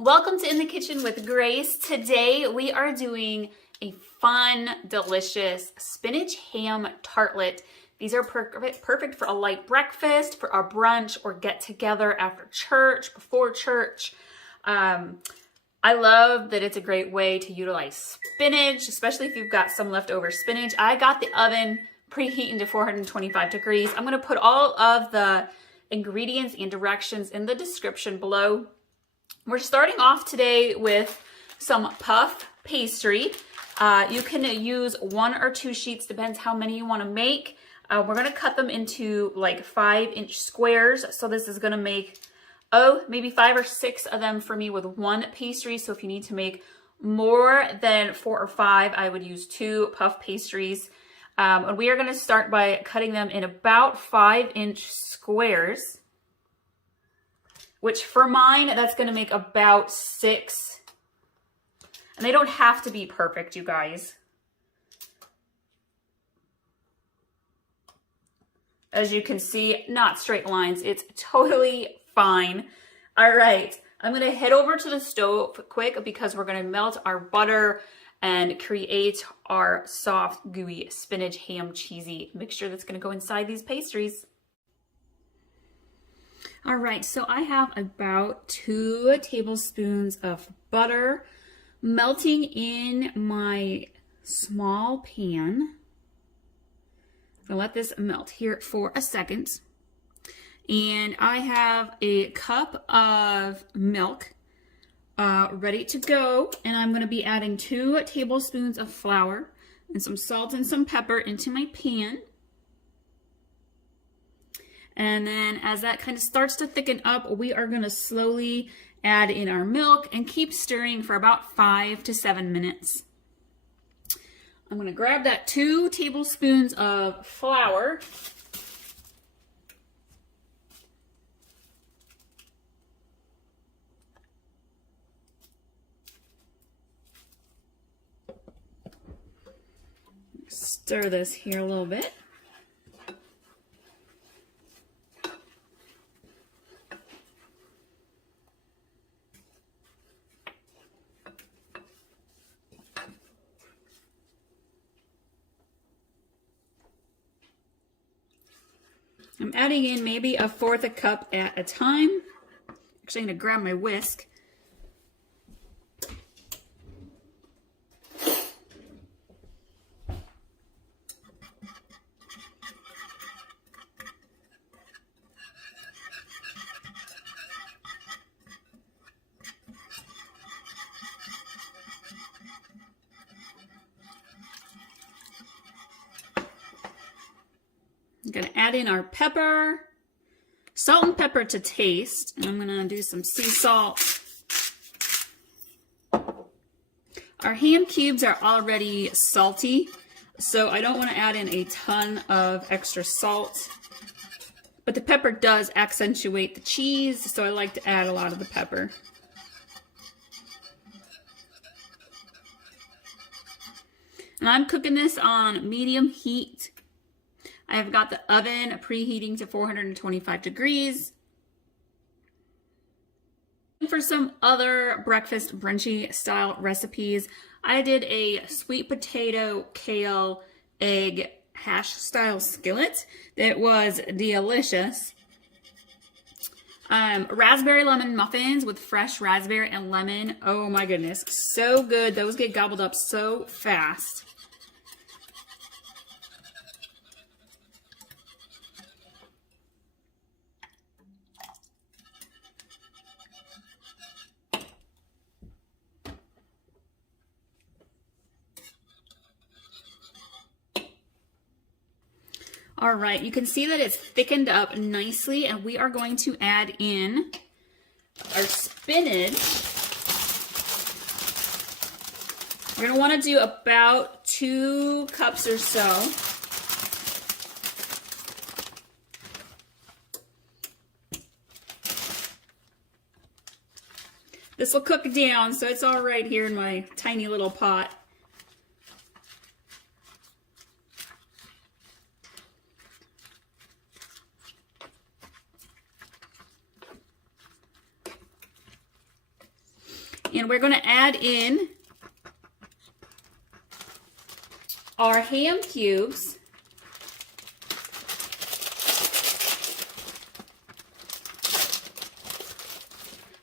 Welcome to In the Kitchen with Grace. Today we are doing a fun, delicious spinach ham tartlet. These are perfect for a light breakfast, for a brunch, or get together after church, before church. I love that it's a great way to utilize spinach, especially if you've got some leftover spinach. I got the oven preheating to 425 degrees. I'm going to put all of the ingredients and directions in the description below. We're starting off today with some puff pastry. You can use 1 or 2 sheets, depends how many you want to make. We're going to cut them into like 5-inch squares. So this is going to make, maybe 5 or 6 of them for me with 1 pastry. So if you need to make more than 4 or 5, I would use 2 puff pastries. And we are going to start by cutting them in about 5-inch squares, which for mine, that's going to make about 6. And they don't have to be perfect, you guys. As you can see, not straight lines. It's totally fine. All right, I'm going to head over to the stove quick because we're going to melt our butter and create our soft, gooey spinach ham cheesy mixture that's going to go inside these pastries. All right, so I have about 2 tablespoons of butter melting in my small pan. I'm gonna let this melt here for a second. And I have a cup of milk ready to go. And I'm gonna be adding 2 tablespoons of flour and some salt and some pepper into my pan. And then as that kind of starts to thicken up, we are going to slowly add in our milk and keep stirring for about 5 to 7 minutes. I'm going to grab that 2 tablespoons of flour. Stir this here a little bit. I'm adding in maybe 1/4 cup at a time. Actually, I'm going to grab my whisk. I'm going to add in our pepper, salt and pepper to taste, and I'm going to do some sea salt. Our ham cubes are already salty, so I don't want to add in a ton of extra salt, but the pepper does accentuate the cheese, so I like to add a lot of the pepper. And I'm cooking this on medium heat. I've got the oven preheating to 425 degrees. For some other breakfast brunchy style recipes, I did a sweet potato, kale, egg hash style skillet that was delicious. Raspberry lemon muffins with fresh raspberry and lemon. Oh my goodness, so good. Those get gobbled up so fast. All right, you can see that it's thickened up nicely, and we are going to add in our spinach. We're going to want to do about 2 cups or so. This will cook down, so it's all right here in my tiny little pot. And we're going to add in our ham cubes.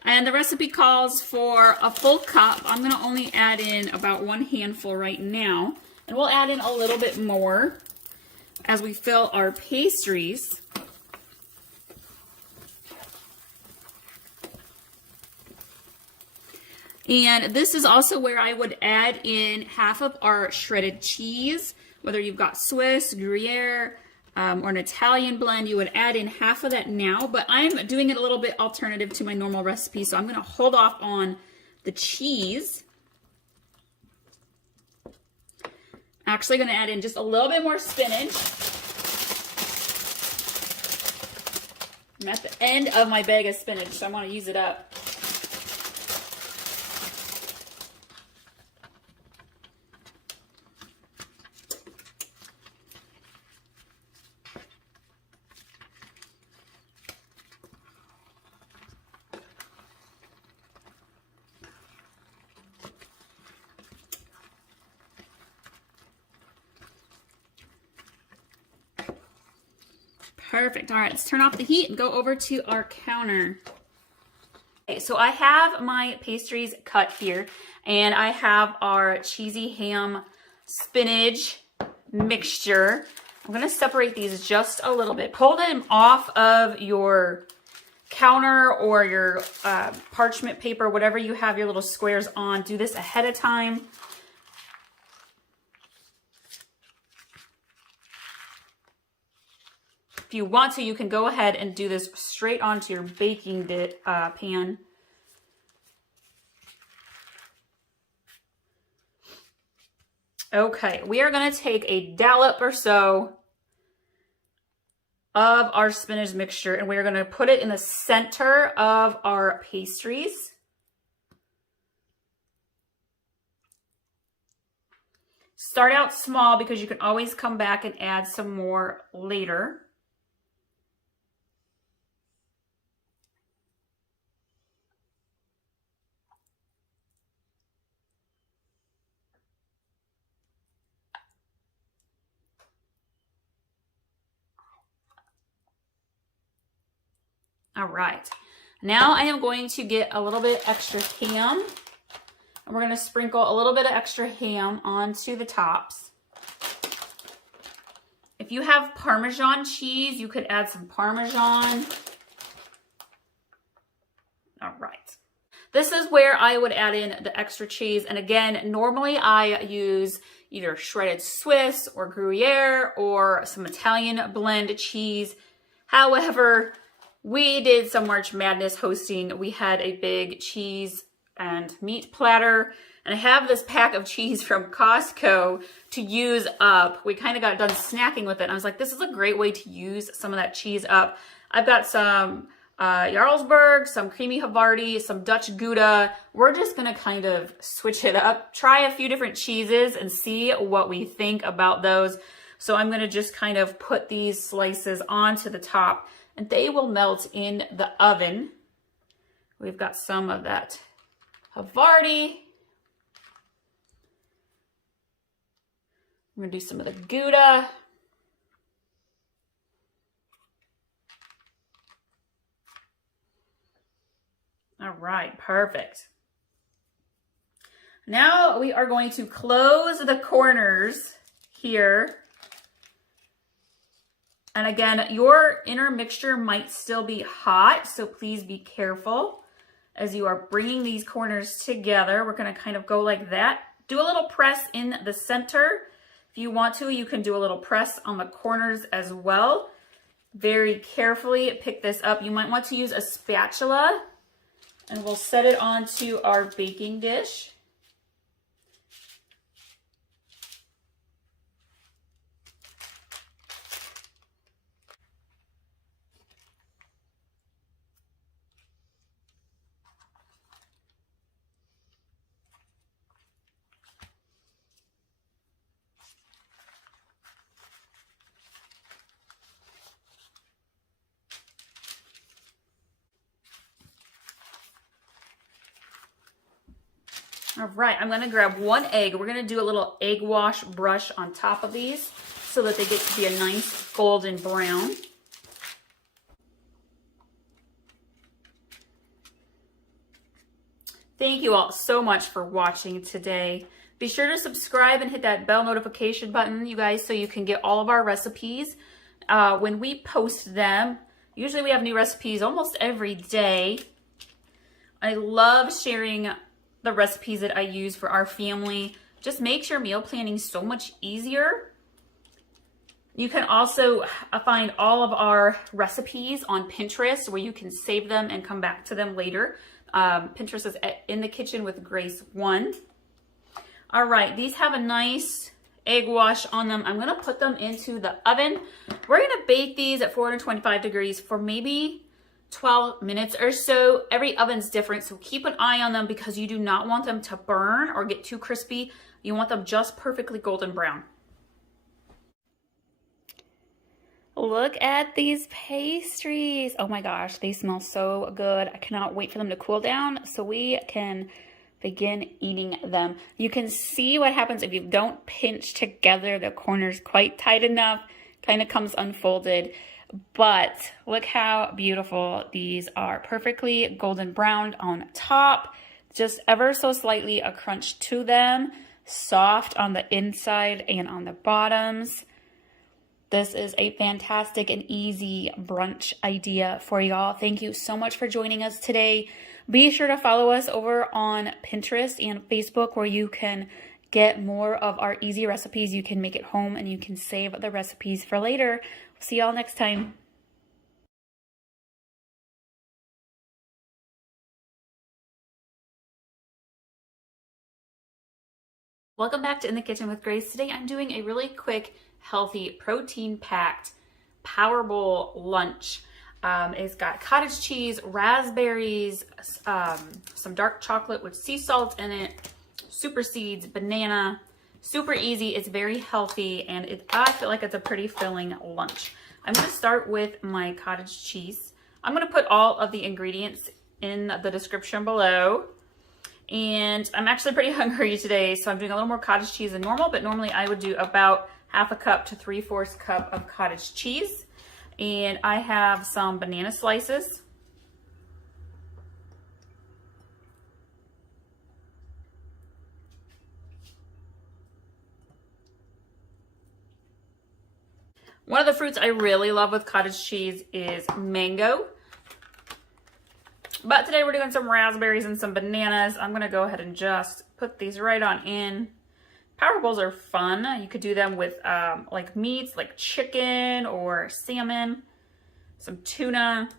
And the recipe calls for a full cup. I'm going to only add in about 1 handful right now. And we'll add in a little bit more as we fill our pastries. And this is also where I would add in half of our shredded cheese. Whether you've got Swiss, Gruyere, or an Italian blend, you would add in half of that now, but I'm doing it a little bit alternative to my normal recipe, so I'm going to hold off on the cheese. Actually going to add in just a little bit more spinach. I'm at the end of my bag of spinach, so I want to use it up. Perfect. All right, let's turn off the heat and go over to our counter. Okay, so I have my pastries cut here, and I have our cheesy ham spinach mixture. I'm going to separate these just a little bit. Pull them off of your counter or your parchment paper, whatever you have your little squares on. Do this ahead of time. If you want to, you can go ahead and do this straight onto your baking pan. Okay, we are going to take a dollop or so of our spinach mixture, and we are going to put it in the center of our pastries. Start out small because you can always come back and add some more later. All right, now I am going to get a little bit extra ham, and we're going to sprinkle a little bit of extra ham onto the tops. If you have Parmesan cheese, you could add some Parmesan. All right. This is where I would add in the extra cheese. And again, normally I use either shredded Swiss or Gruyere or some Italian blend cheese. However, we did some March Madness hosting. We had a big cheese and meat platter, and I have this pack of cheese from Costco to use up. We kind of got done snacking with it, and I was like, this is a great way to use some of that cheese up. I've got some Jarlsberg, some creamy Havarti, some Dutch Gouda. We're just gonna kind of switch it up, try a few different cheeses and see what we think about those. So I'm gonna just kind of put these slices onto the top, and they will melt in the oven. We've got some of that Havarti. I'm gonna do some of the Gouda. All right, perfect. Now we are going to close the corners here. And again, your inner mixture might still be hot, so please be careful as you are bringing these corners together. We're going to kind of go like that. Do a little press in the center. If you want to, you can do a little press on the corners as well. Very carefully pick this up. You might want to use a spatula, and we'll set it onto our baking dish. All right, I'm gonna grab 1 egg. We're gonna do a little egg wash brush on top of these so that they get to be a nice golden brown. Thank you all so much for watching today. Be sure to subscribe and hit that bell notification button, you guys, so you can get all of our recipes when we post them. Usually we have new recipes almost every day. I love sharing the recipes that I use for our family. Just makes your meal planning so much easier. You can also find all of our recipes on Pinterest where you can save them and come back to them later. Pinterest is In the Kitchen with Grace 1. All right, these have a nice egg wash on them. I'm gonna put them into the oven. We're gonna bake these at 425 degrees for maybe 12 minutes or so. Every oven's different, so keep an eye on them because you do not want them to burn or get too crispy. You want them just perfectly golden brown. Look at these pastries. Oh my gosh, they smell so good. I cannot wait for them to cool down so we can begin eating them. You can see what happens if you don't pinch together the corners quite tight enough. Kind of comes unfolded. But look how beautiful these are. Perfectly golden brown on top. Just ever so slightly a crunch to them. Soft on the inside and on the bottoms. This is a fantastic and easy brunch idea for y'all. Thank you so much for joining us today. Be sure to follow us over on Pinterest and Facebook where you can get more of our easy recipes. You can make it home and you can save the recipes for later. See y'all next time. Welcome back to In the Kitchen with Grace. Today I'm doing a really quick, healthy, protein-packed Power Bowl lunch. It's got cottage cheese, raspberries, some dark chocolate with sea salt in it, super seeds, banana. Super easy, it's very healthy, and I feel like it's a pretty filling lunch. I'm gonna start with my cottage cheese. I'm gonna put all of the ingredients in the description below. And I'm actually pretty hungry today, so I'm doing a little more cottage cheese than normal, but normally I would do about 1/2 cup to 3/4 cup of cottage cheese. And I have some banana slices. One of the fruits I really love with cottage cheese is mango. But today we're doing some raspberries and some bananas. I'm gonna go ahead and just put these right on in. Power bowls are fun. You could do them with like meats, like chicken or salmon, some tuna.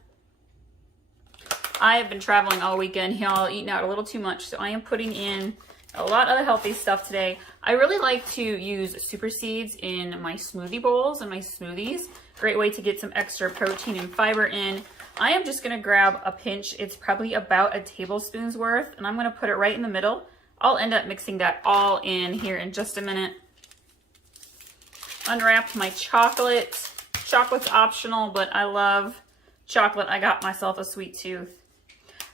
I have been traveling all weekend, y'all, eating out a little too much, so I am putting in a lot of the healthy stuff today. I really like to use super seeds in my smoothie bowls and my smoothies. Great way to get some extra protein and fiber in. I am just gonna grab a pinch. It's probably about a tablespoon's worth, and I'm gonna put it right in the middle. I'll end up mixing that all in here in just a minute. Unwrapped my chocolate. Chocolate's optional, but I love chocolate. I got myself a sweet tooth.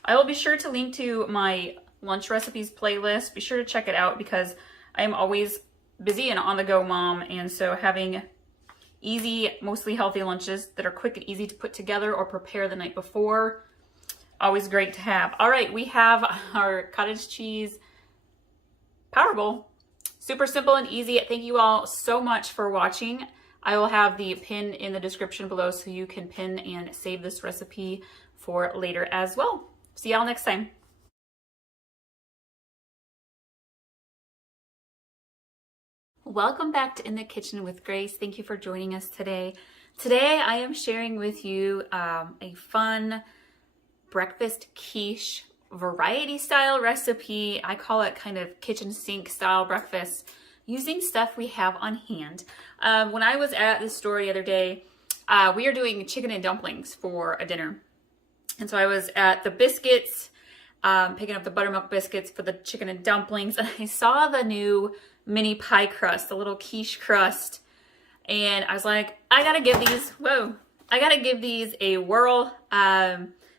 I will be sure to link to my lunch recipes playlist. Be sure to check it out because I am always busy and on the go mom, and so having easy, mostly healthy lunches that are quick and easy to put together or prepare the night before, always great to have. All right, we have our cottage cheese Power Bowl. Super simple and easy. Thank you all so much for watching. I will have the pin in the description below so you can pin and save this recipe for later as well. See y'all next time. Welcome back to In the Kitchen with Grace. Thank you for joining us today. Today I am sharing with you a fun breakfast quiche variety style recipe. I call it kind of kitchen sink style breakfast using stuff we have on hand. When I was at the store the other day, we are doing chicken and dumplings for a dinner. And so I was at the biscuits, picking up the buttermilk biscuits for the chicken and dumplings, and I saw the new mini pie crust, the little quiche crust, and I was like, I gotta give these a whirl.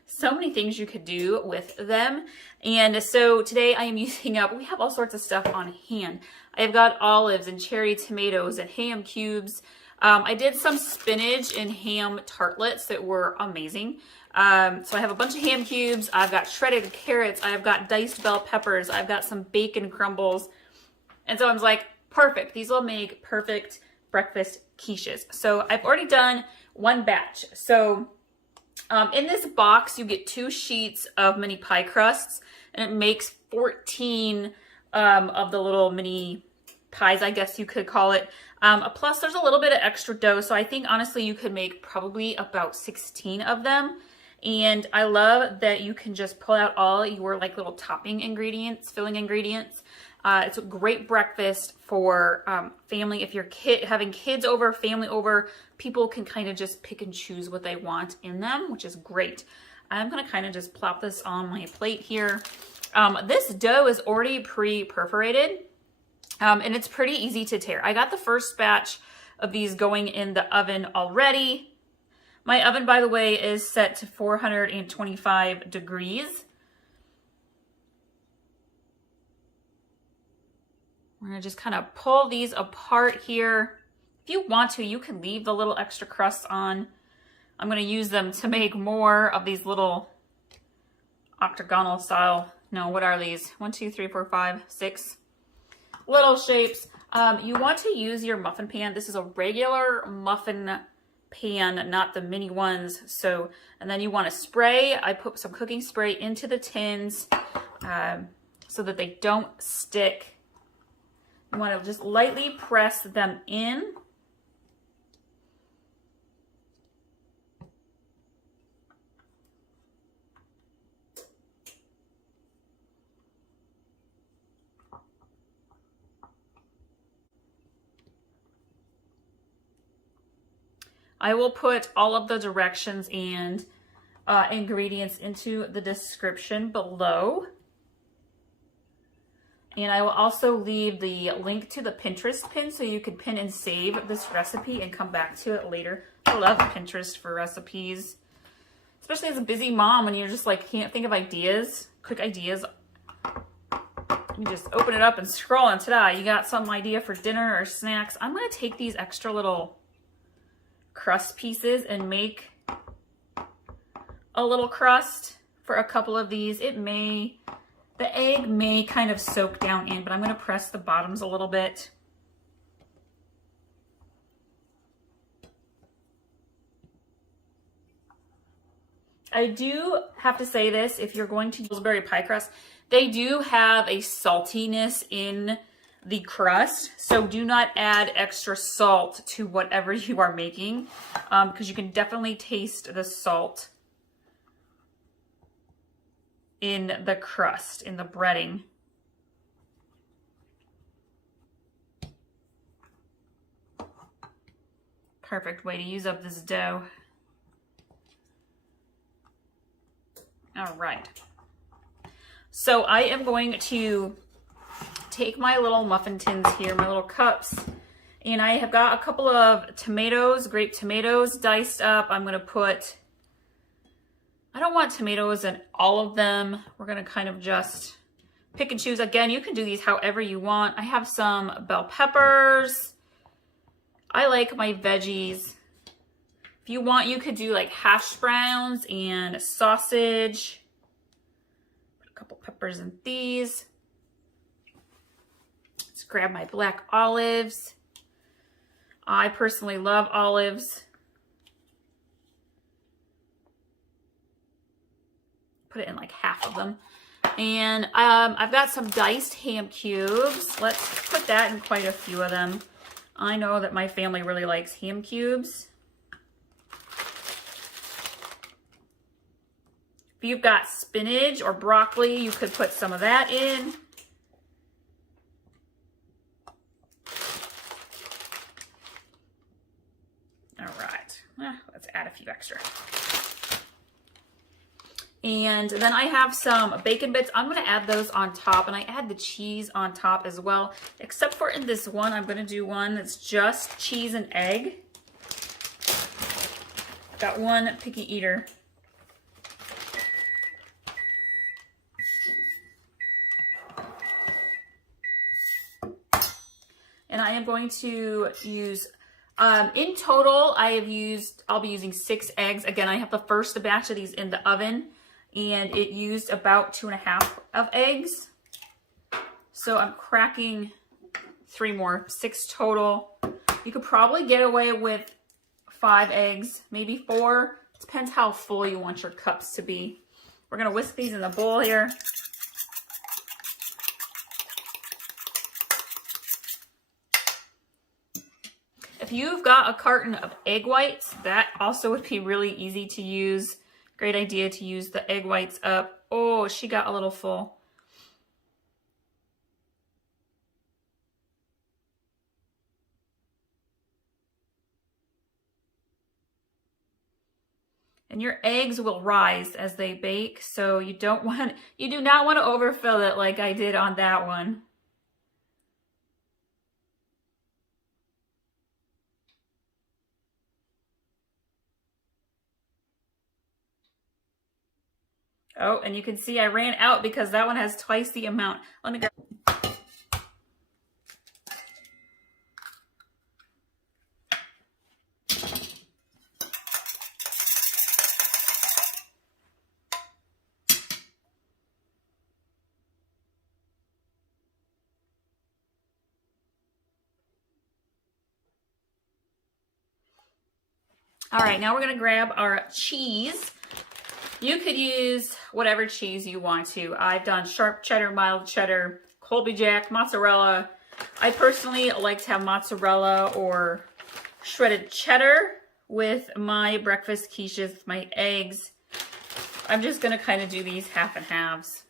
so many things you could do with them. And so today I am using up, we have all sorts of stuff on hand. I've got olives and cherry tomatoes and ham cubes. I did some spinach and ham tartlets that were amazing. So I have a bunch of ham cubes. I've got shredded carrots. I've got diced bell peppers. I've got some bacon crumbles. And so I was like, perfect. These will make perfect breakfast quiches. So I've already done one batch. So in this box, you get 2 sheets of mini pie crusts, and it makes 14 of the little mini pies, I guess you could call it. Plus, there's a little bit of extra dough, so I think honestly you could make probably about 16 of them. And I love that you can just pull out all your like little topping ingredients, filling ingredients. It's a great breakfast for family. If you're having kids over, family over, people can kind of just pick and choose what they want in them, which is great. I'm gonna kind of just plop this on my plate here. This dough is already pre-perforated, and it's pretty easy to tear. I got the first batch of these going in the oven already. My oven, by the way, is set to 425 degrees. We're gonna just kind of pull these apart here. If you want to, you can leave the little extra crusts on. I'm gonna use them to make more of these little octagonal style, no, what are these? 1, 2, 3, 4, 5, 6 little shapes. You want to use your muffin pan. This is a regular muffin pan, not the mini ones. So, and then you want to spray. I put some cooking spray into the tins so that they don't stick. You want to just lightly press them in. I will put all of the directions and ingredients into the description below. And I will also leave the link to the Pinterest pin so you can pin and save this recipe and come back to it later. I love Pinterest for recipes, especially as a busy mom when you're just like can't think of ideas, quick ideas. You just open it up and scroll and ta-da, you got some idea for dinner or snacks. I'm gonna take these extra little crust pieces and make a little crust for a couple of these. The egg may kind of soak down in, but I'm going to press the bottoms a little bit. I do have to say this, if you're going to use Pillsbury pie crust, they do have a saltiness in the crust, so do not add extra salt to whatever you are making, because you can definitely taste the salt in the crust, in the breading. Perfect way to use up this dough. All right. So I am going to take my little muffin tins here, my little cups, and I have got a couple of tomatoes, grape tomatoes diced up. I'm gonna put, I don't want tomatoes in all of them. We're gonna kind of just pick and choose. Again, you can do these however you want. I have some bell peppers. I like my veggies. If you want, you could do like hash browns and sausage. Put a couple peppers in these. Let's grab my black olives. I personally love olives. Put it in like half of them. And I've got some diced ham cubes. Let's put that in quite a few of them. I know that my family really likes ham cubes. If you've got spinach or broccoli, you could put some of that in. All right, let's add a few extra. And then I have some bacon bits. I'm gonna add those on top, and I add the cheese on top as well, except for in this one, I'm gonna do one that's just cheese and egg. Got one picky eater. and I am going to use, in total, I'll be using 6 eggs. Again, I have the first batch of these in the oven, and it used about 2.5 of eggs. So I'm cracking 3 more, 6 total. You could probably get away with 5 eggs, maybe 4. Depends how full you want your cups to be. We're gonna whisk these in the bowl here. If you've got a carton of egg whites, that also would be really easy to use. Great idea to use the egg whites up. Oh, she got a little full. And your eggs will rise as they bake, so you do not want to overfill it like I did on that one. Oh, and you can see I ran out because that one has twice the amount. Let me go. All right, now we're gonna grab our cheese. You could use whatever cheese you want to. I've done sharp cheddar, mild cheddar, Colby Jack, mozzarella. I personally like to have mozzarella or shredded cheddar with my breakfast quiches, my eggs. I'm just gonna kind of do these half and halves.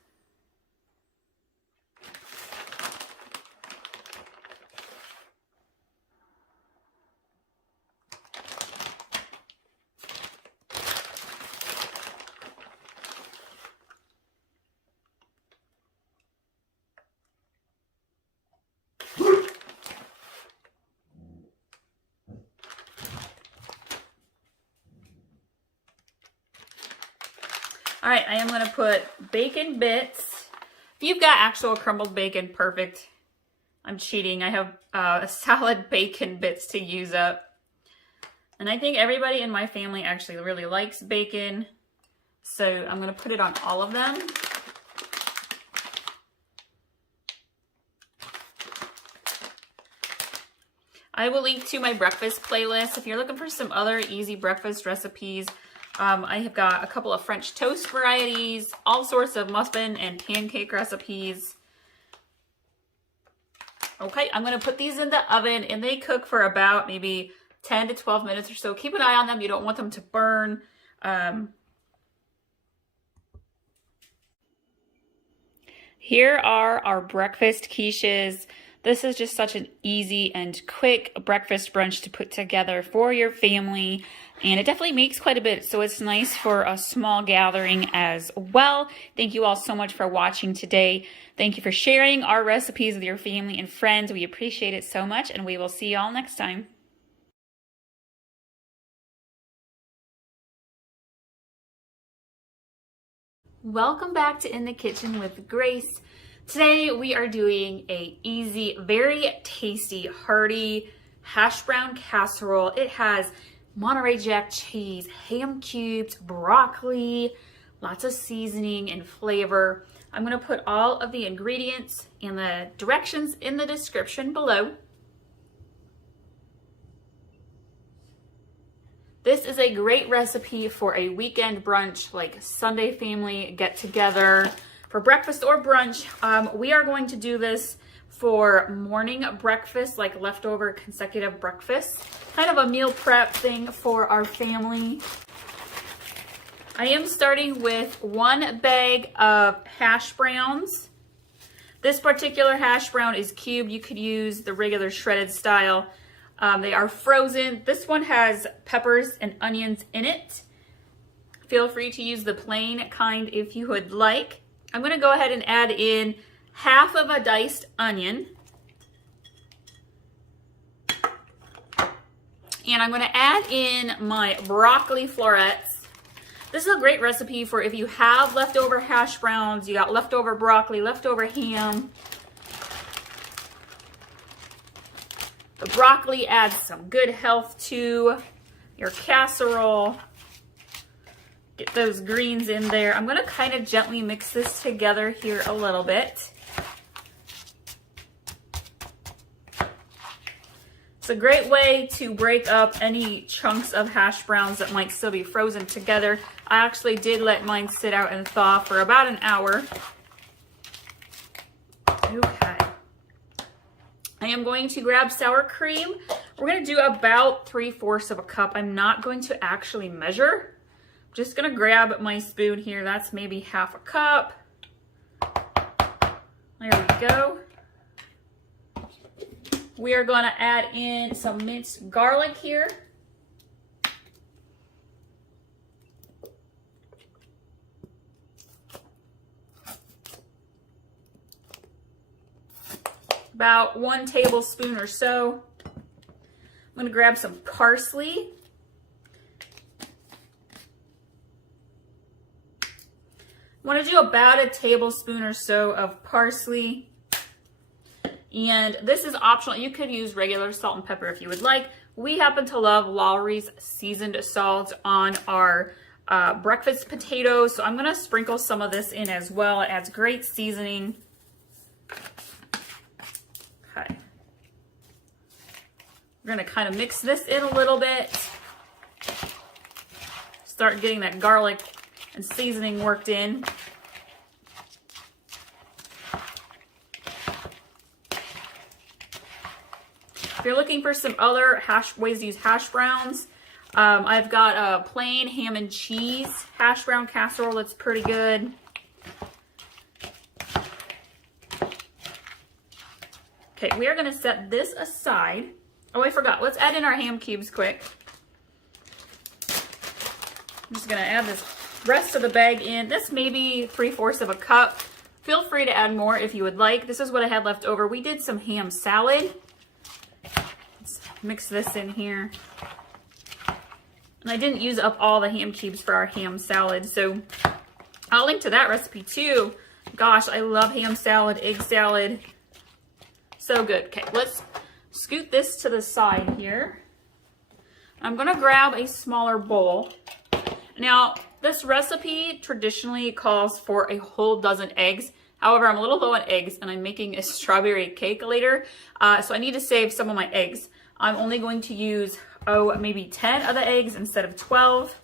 All right, I am gonna put bacon bits. If you've got actual crumbled bacon, perfect. I'm cheating. I have solid bacon bits to use up. And I think everybody in my family actually really likes bacon. So I'm gonna put it on all of them. I will link to my breakfast playlist. If you're looking for some other easy breakfast recipes, I have got a couple of French toast varieties, all sorts of muffin and pancake recipes. Okay, I'm gonna put these in the oven and they cook for about maybe 10 to 12 minutes or so. Keep an eye on them. You don't want them to burn. Here are our breakfast quiches. This is just such an easy and quick breakfast brunch to put together for your family. And it definitely makes quite a bit, so it's nice for a small gathering as well. Thank you all so much for watching today. Thank you for sharing our recipes with your family and friends. We appreciate it so much, and we will see you all next time. Welcome back to In the Kitchen with Grace. Today we are doing a easy, very tasty, hearty hash brown casserole. It has Monterey Jack cheese, ham cubes, broccoli, lots of seasoning and flavor. I'm gonna put all of the ingredients and the directions in the description below. This is a great recipe for a weekend brunch, like Sunday family get together for breakfast or brunch. We are going to do this for morning breakfast, like leftover consecutive breakfast, kind of a meal prep thing for our family. I am starting with 1 bag of hash browns. This particular hash brown is cubed. You could use the regular shredded style. They are frozen. This one has peppers and onions in it. Feel free to use the plain kind if you would like. I'm gonna go ahead and add in half of a diced onion. And I'm gonna add in my broccoli florets. This is a great recipe for if you have leftover hash browns, you got leftover broccoli, leftover ham. The broccoli adds some good health to your casserole. Get those greens in there. I'm gonna kind of gently mix this together here a little bit. It's a great way to break up any chunks of hash browns that might still be frozen together. I actually did let mine sit out and thaw for about an hour. Okay. I am going to grab sour cream. We're gonna do about 3/4 of a cup. I'm not going to actually measure. I'm just gonna grab my spoon here. That's maybe 1/2 cup. There we go. We are gonna add in some minced garlic here. About 1 tablespoon or so. I'm gonna grab some parsley. I wanna do about a tablespoon or so of parsley. And this is optional. You could use regular salt and pepper if you would like. We happen to love Lawry's seasoned salt on our breakfast potatoes. So I'm gonna sprinkle some of this in as well. It adds great seasoning. Okay. We're gonna kind of mix this in a little bit. Start getting that garlic and seasoning worked in. If you're looking for some other ways to use hash browns, I've got a plain ham and cheese hash brown casserole that's pretty good. Okay, we are gonna set this aside. Oh, I forgot. Let's add in our ham cubes quick. I'm just gonna add this rest of the bag in. This may be 3/4 of a cup. Feel free to add more if you would like. This is what I had left over. We did some ham salad. Let's mix this in here. And I didn't use up all the ham cubes for our ham salad, so I'll link to that recipe too. Gosh, I love ham salad, egg salad. So good. Okay, let's scoot this to the side here. I'm gonna grab a smaller bowl. Now, this recipe traditionally calls for a whole dozen eggs. However, I'm a little low on eggs and I'm making a strawberry cake later. So I need to save some of my eggs. I'm only going to use, maybe 10 of the eggs instead of 12.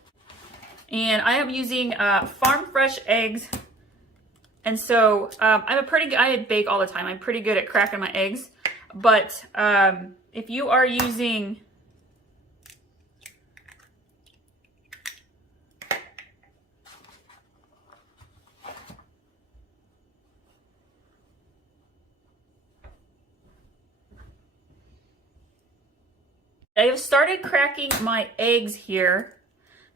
And I am using farm fresh eggs. And so I bake all the time. I'm pretty good at cracking my eggs. But if you are using I have started cracking my eggs here.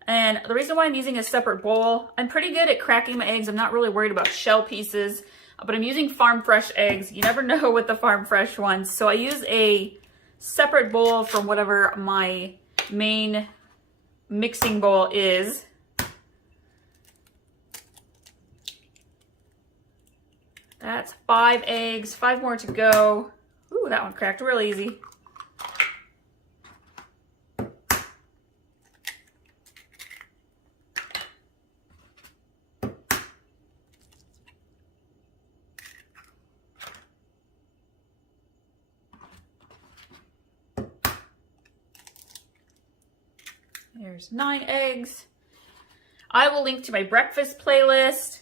And the reason why I'm using a separate bowl, I'm pretty good at cracking my eggs. I'm not really worried about shell pieces, but I'm using farm fresh eggs. You never know with the farm fresh ones. So I use a separate bowl from whatever my main mixing bowl is. That's 5 eggs, 5 more to go. Ooh, that one cracked real easy. There's 9 eggs. I will link to my breakfast playlist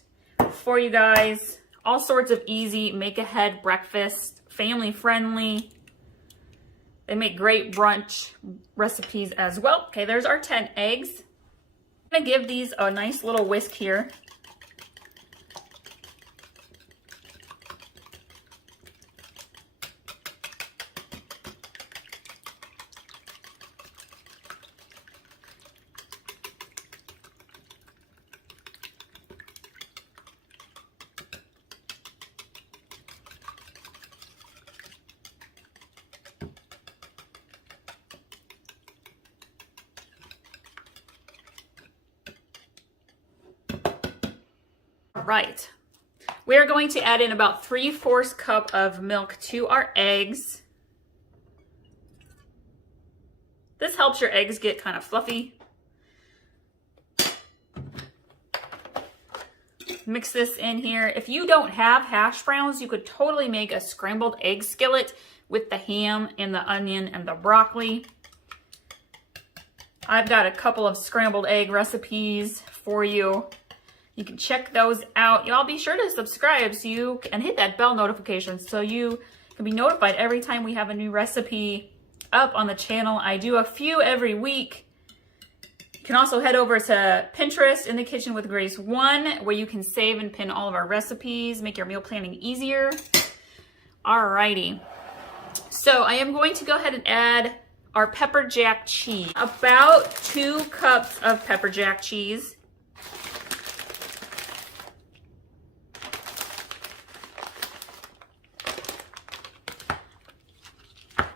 for you guys. All sorts of easy make-ahead breakfast, family friendly. They make great brunch recipes as well. Okay, there's our 10 eggs. I'm gonna give these a nice little whisk here. Right, we are going to add in about 3/4 cup of milk to our eggs. This helps your eggs get kind of fluffy. Mix this in here. If you don't have hash browns, you could totally make a scrambled egg skillet with the ham and the onion and the broccoli. I've got a couple of scrambled egg recipes for you. You can check those out. Y'all be sure to subscribe so you and hit that bell notification so you can be notified every time we have a new recipe up on the channel. I do a few every week. You can also head over to Pinterest, In the Kitchen with Grace 1, where you can save and pin all of our recipes, make your meal planning easier. Alrighty. So I am going to go ahead and add our pepper jack cheese. About 2 cups of pepper jack cheese.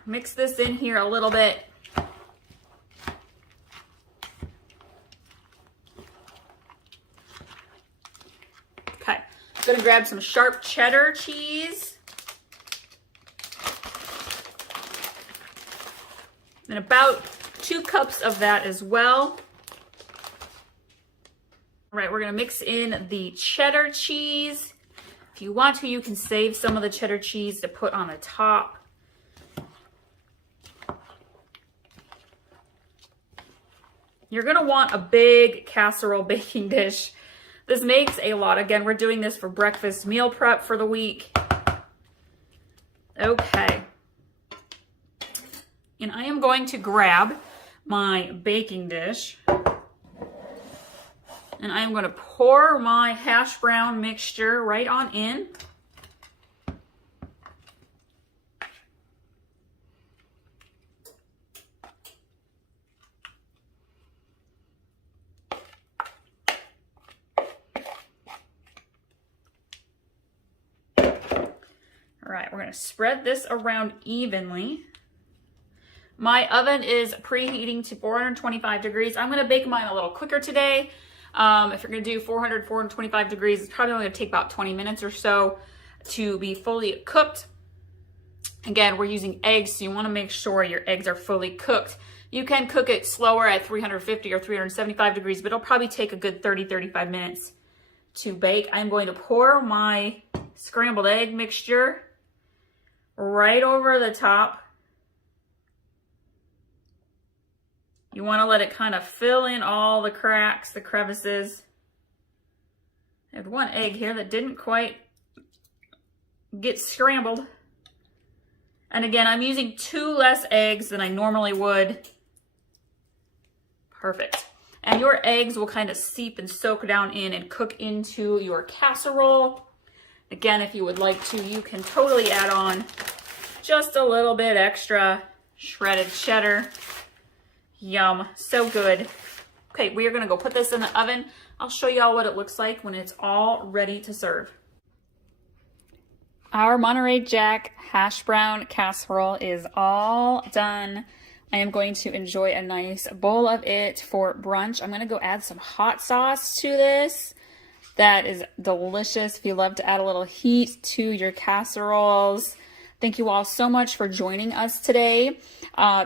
Mix this in here a little bit. Okay, I'm gonna grab some sharp cheddar cheese. And about 2 cups of that as well. All right, we're gonna mix in the cheddar cheese. If you want to, you can save some of the cheddar cheese to put on the top. You're gonna want a big casserole baking dish. This makes a lot. Again, we're doing this for breakfast meal prep for the week. Okay. And I am going to grab my baking dish and I'm going to pour my hash brown mixture right on in. All right, we're going to spread this around evenly. My oven is preheating to 425 degrees. I'm gonna bake mine a little quicker today. If you're gonna do 425 degrees, it's probably only gonna take about 20 minutes or so to be fully cooked. Again, we're using eggs, so you wanna make sure your eggs are fully cooked. You can cook it slower at 350 or 375 degrees, but it'll probably take a good 30-35 minutes to bake. I'm going to pour my scrambled egg mixture right over the top. You want to let it kind of fill in all the cracks, the crevices. I had one egg here that didn't quite get scrambled. And again, I'm using 2 less eggs than I normally would. Perfect. And your eggs will kind of seep and soak down in and cook into your casserole. Again, if you would like to, you can totally add on just a little bit extra shredded cheddar. Yum, so good. Okay, we are gonna go put this in the oven. I'll show y'all what it looks like when it's all ready to serve. Our Monterey Jack Hashbrown Casserole is all done. I am going to enjoy a nice bowl of it for brunch. I'm gonna go add some hot sauce to this. That is delicious if you love to add a little heat to your casseroles. Thank you all so much for joining us today.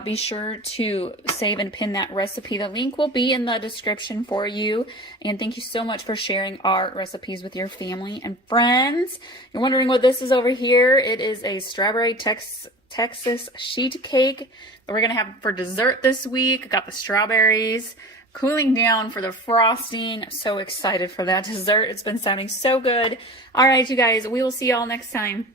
Be sure to save and pin that recipe. The link will be in the description for you. And thank you so much for sharing our recipes with your family and friends. You're wondering what this is over here? It is a strawberry Texas sheet cake that we're going to have for dessert this week. Got the strawberries cooling down for the frosting. I'm so excited for that dessert. It's been sounding so good. All right, you guys, we will see y'all next time.